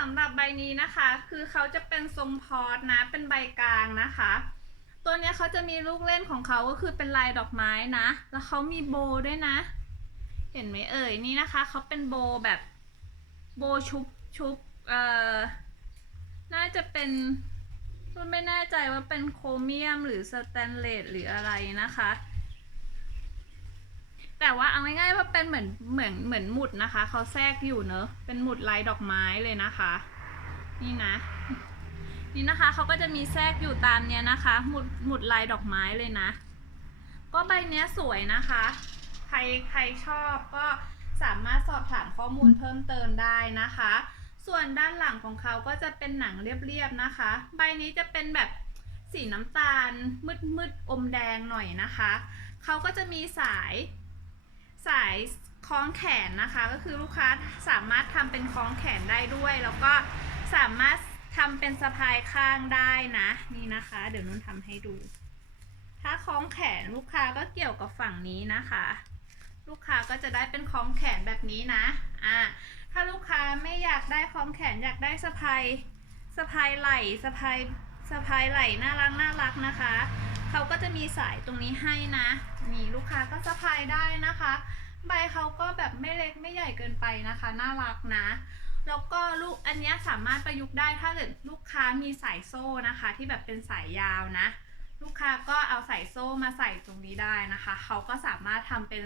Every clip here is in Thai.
สำหรับใบนี้นะคะ คือเขาจะเป็นทรงพอร์ตนะ เป็นใบกลางนะคะ ตัวเนี้ยเขาจะมีลูกเล่นของเขาก็คือเป็นลายดอกไม้นะ แล้วเขามีโบด้วยนะ เห็นไหมเอ่ยนี่นะคะเขาเป็นโบแบบโบชุบชุบเอ่อน่าจะเป็นรุ่นไม่แน่ใจว่าเป็นโครเมียมหรือสแตนเลสหรืออะไรนะคะ แต่ว่าเอาง่ายๆว่าเป็นเหมือนเหมือนเหมือนหมุดนะคะเขาแทรกอยู่เนอะเป็นหมุดลายดอกไม้เลยนะคะ นี่นะ นี่นะคะเขาก็จะมีแทรกอยู่ตามเนี้ยนะคะ หมุดหมุดลายดอกไม้เลยนะ ก็ใบเนี้ยสวยนะคะ ใครใครชอบก็สามารถสอบถามข้อมูลเพิ่มเติมได้นะคะ ส่วนด้านหลังของเขาก็จะเป็นหนังเรียบๆนะคะ ใบนี้จะเป็นแบบสีน้ำตาลมืดๆอมแดงหน่อยนะคะเขาก็จะมีสาย สายคล้องแขนนะคะ ก็คือลูกค้าสามารถทำเป็นคล้องแขนได้ด้วย แล้วก็สามารถทำเป็นสะพายข้างได้นะ นี่นะคะ เดี๋ยวนุ่นทำให้ดู ถ้าคล้องแขนลูกค้าก็เกี่ยวกับฝั่งนี้นะคะ ลูกค้าก็จะได้เป็นคล้องแขนแบบนี้นะอ่าถ้าลูกค้าไม่อยากได้คล้องแขนอยากได้สะพายสะพายไหล่สะพายสะพายไหล่น่ารักน่ารักนะคะ เขาก็จะมีสายตรงนี้ให้นะ นี่ลูกค้าก็สะพายได้นะคะ ใบเขาก็แบบไม่เล็กไม่ใหญ่เกินไปนะคะ น่ารักนะ แล้วก็ลูกอันนี้สามารถประยุกต์ได้ถ้าเกิดลูกค้ามีสายโซ่นะคะ ที่แบบเป็นสายยาวนะ ลูกค้าก็เอาสายโซ่มาใส่ตรงนี้ได้นะคะ เขาก็สามารถทำเป็น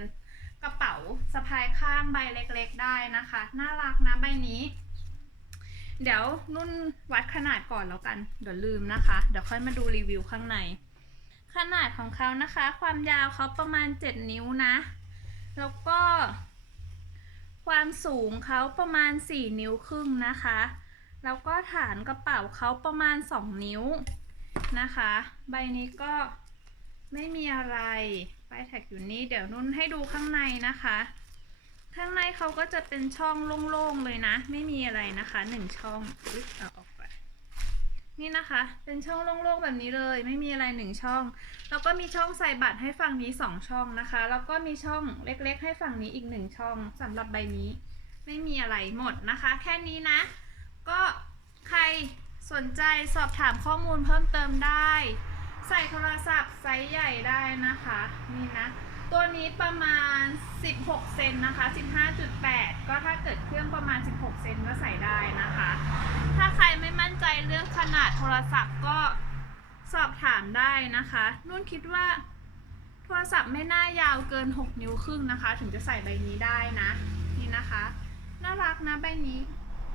กระเป๋าสะพายข้างใบเล็กๆได้นะคะ น่ารักนะใบนี้ เดี๋ยวนุ่นวัดขนาดก่อนแล้วกัน เดี๋ยวลืมนะคะ เดี๋ยวค่อยมาดูรีวิวข้างใน ขนาดของเขานะคะ ความยาวเขาประมาณ 7 นิ้วนะ แล้วก็ ความสูงเขาประมาณ 4 นิ้วครึ่งนะคะ แล้วก็ฐานกระเป๋าเขาประมาณ 2 นิ้วนะคะ ใบนี้ก็ไม่มีอะไรป้ายแท็กอยู่นี่ เดี๋ยวนุ่นให้ดูข้างในนะคะ ข้างในเขาก็จะเป็นช่องโล่งๆเลยนะ ไม่มีอะไรนะคะหนึ่งช่องอุ๊ยเออก นี่นะคะ เป็นช่องโล่งๆแบบนี้เลย ไม่มีอะไรหนึ่งช่อง แล้วก็มีช่องใส่บัตรให้ฝั่งนี้สองช่องนะคะ แล้วก็มีช่องเล็กๆ ให้ฝั่งนี้อีกหนึ่งช่องสำหรับใบนี้ ไม่มีอะไรหมดนะคะ แค่นี้นะ ก็ใครสนใจสอบถามข้อมูลเพิ่มเติมได้ ใส่โทรศัพท์ไซส์ใหญ่ได้นะคะ นี่นะ ตัวนี้ประมาณ 16 เซนนะคะ 15.8 ก็ถ้าเกิด ทรศัพท์ก็สอบถามได้นะคะ นุ่นคิดว่า โทรศัพท์ไม่น่ายาวเกิน 6 นิ้วครึ่งนะคะ ถึงจะใส่ใบนี้ได้นะ นี่นะคะ น่ารักนะใบนี้